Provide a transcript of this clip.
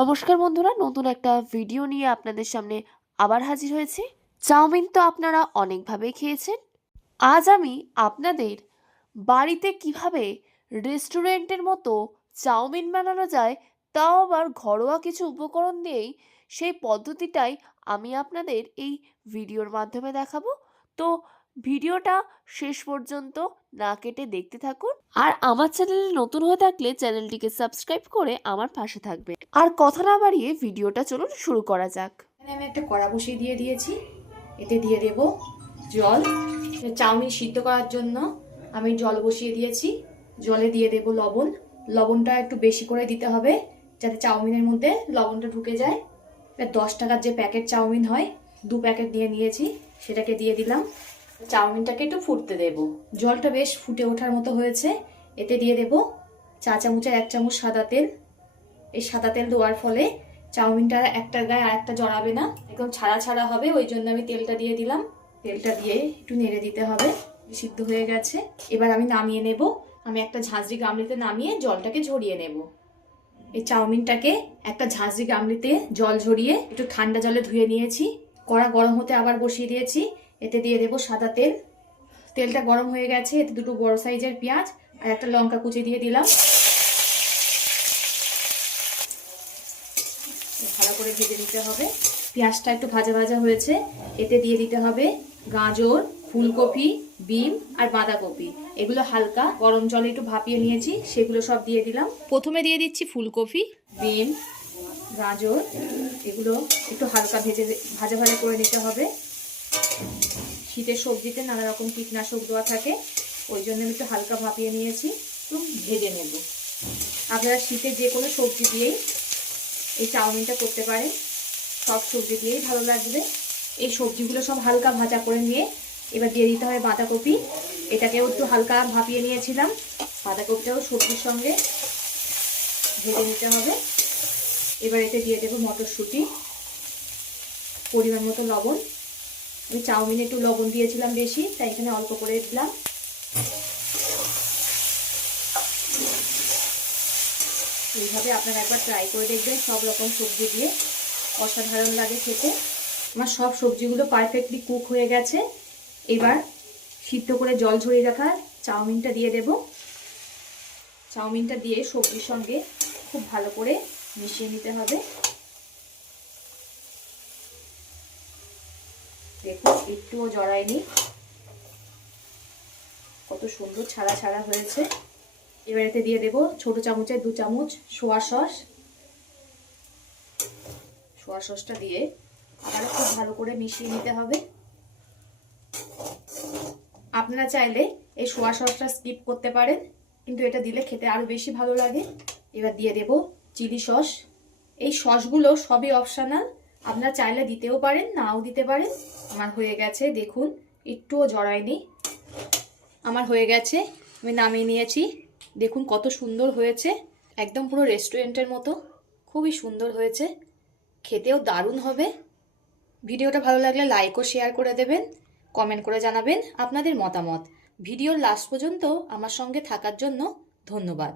নমস্কার বন্ধুরা, নতুন একটা ভিডিও নিয়ে আপনাদের সামনে আবার হাজির হয়েছি। চাউমিন তো আপনারা অনেকভাবেই খেয়েছেন। আজ আমি আপনাদের বাড়িতে কিভাবে রেস্টুরেন্টের মতো চাউমিন বানানো যায়, তাও আবার ঘরোয়া কিছু উপকরণ দিয়েই, সেই পদ্ধতিটাই আমি আপনাদের এই ভিডিওর মাধ্যমে দেখাবো। তো ভিডিওটা শেষ পর্যন্ত না কেটে দেখতে থাকুন। আর আমার চ্যানেলে নতুন হয়ে থাকলে চ্যানেলটিকে সাবস্ক্রাইব করে আমার পাশে থাকবে। আর কথা না বাড়িয়ে ভিডিওটা চলুন শুরু করা যাক। এখানে আমি একটা কড়া বসিয়ে দিয়েছি। এতে দিয়ে দেব জল। চাউমিন সিদ্ধ করার জন্য আমি জল বসিয়ে দিয়েছি। জলে দিয়ে দেব লবণ। লবণটা একটু বেশি করে দিতে হবে যাতে চাউমিনের মধ্যে লবণটা ঢুকে যায়। 10 টাকার যে প্যাকেট চাউমিন হয়, 2 প্যাকেট নিয়েছি, সেটাকে দিয়ে দিলাম। চাউমিনটাকে একটু ফুটতে দেব। জলটা বেশ ফুটে ওঠার মতো হয়েছে। এতে দিয়ে দেব চা চামচের 1 চামচ সাদা তেল। এই সাদা তেল দেওয়ার ফলে চাউমিনটা একটার গায়ে আর একটা জড়াবে না, একদম ছাড়া ছাড়া হবে। ওই জন্য আমি তেলটা দিয়ে দিলাম। তেলটা দিয়ে একটু নেড়ে দিতে হবে। সিদ্ধ হয়ে গেছে, এবার আমি নামিয়ে নেব। আমি একটা ঝাঁঝরি গামলিতে নামিয়ে জলটাকে ঝরিয়ে নেব। এই চাউমিনটাকে একটা ঝাঁঝরি গামলিতে জল ঝরিয়ে একটু ঠান্ডা জলে ধুয়ে নিয়েছি। কড়া গরম হতে আবার বসিয়ে দিয়েছি। এতে দিয়ে দেব সাদা তেল। তেলটা গরম হয়ে গেছে। এতে 2টো বড় সাইজের পেঁয়াজ আর একটা লঙ্কা কুচি দিয়ে দিলাম। ভালো করে ভেজে নিতে হবে। পেঁয়াজটা একটু ভাজা ভাজা হয়েছে। এতে দিয়ে দিতে হবে গাজর, ফুলকপি, বিম আর বাঁধাকপি। এগুলো হালকা গরম জলে একটু ভাপিয়ে নিয়েছি, সেগুলো সব দিয়ে দিলাম। প্রথমে দিয়ে দিচ্ছি ফুলকপি, বিম, গাজর। এগুলো একটু হালকা ভাজা ভাজা করে নিতে হবে। শীতের সবজিতে নানা রকম কীটনাশক দেওয়া থাকে, ওই জন্য আমি একটু হালকা ভাপিয়ে নিয়েছি। একটু ভেজে নেব। আপনারা শীতে যে কোনো সবজি দিয়েই এই চাউমিনটা করতে পারেন। সব সবজি দিয়েই ভালো লাগবে। এই সবজিগুলো সব হালকা ভাজা করে নিয়ে এবার দিয়ে দিতে হবে বাঁধাকপি। এটাকেও একটু হালকা ভাপিয়ে নিয়েছিলাম। বাঁধাকপিটাও সবজির সঙ্গে ভেজে নিতে হবে। এবার এতে দিয়ে দেবো মটরশুঁটি, পরিমাণ মতো লবণ। আমি চাউমিনে একটু লবণ দিয়েছিলাম বেশি, তাই এখানে অল্প করে দিলাম। এইভাবে আপনারা একবার ট্রাই করে দেখবেন। সব রকম সবজি দিয়ে অসাধারণ লাগে খেতে। আমার সব সবজিগুলো পারফেক্টলি কুক হয়ে গেছে। এবার সিদ্ধ করে জল ঝরিয়ে রাখা চাউমিনটা দিয়ে দেব। চাউমিনটা দিয়ে সবজির সঙ্গে খুব ভালো করে মিশিয়ে নিতে হবে। দেখুন একটুও জড়ায়নি, কত সুন্দর ছাড়া ছাড়া হয়েছে। এবার এতে দিয়ে দেব ছোট চামচের 2 চামচ সোয়া সস। সোয়া সসটা দিয়ে আবার খুব ভালো করে মিশিয়ে নিতে হবে। আপনারা চাইলে এই সোয়া সসটা স্কিপ করতে পারেন, কিন্তু এটা দিলে খেতে আরো বেশি ভালো লাগে। এবার দিয়ে দেব চিলি সস। এই সসগুলো সবই অপশনাল, আপনারা চাইলে দিতেও পারেন, নাও দিতে পারেন। আমার হয়ে গেছে, দেখুন একটুও জড়ায়নি। আমার হয়ে গেছে, আমি নামিয়ে নিয়েছি। দেখুন কত সুন্দর হয়েছে, একদম পুরো রেস্টুরেন্টের মতো। খুবই সুন্দর হয়েছে, খেতেও দারুণ হবে। ভিডিওটা ভালো লাগলে লাইক ও শেয়ার করে দেবেন, কমেন্ট করে জানাবেন আপনাদের মতামত। ভিডিওর লাস্ট পর্যন্ত আমার সঙ্গে থাকার জন্য ধন্যবাদ।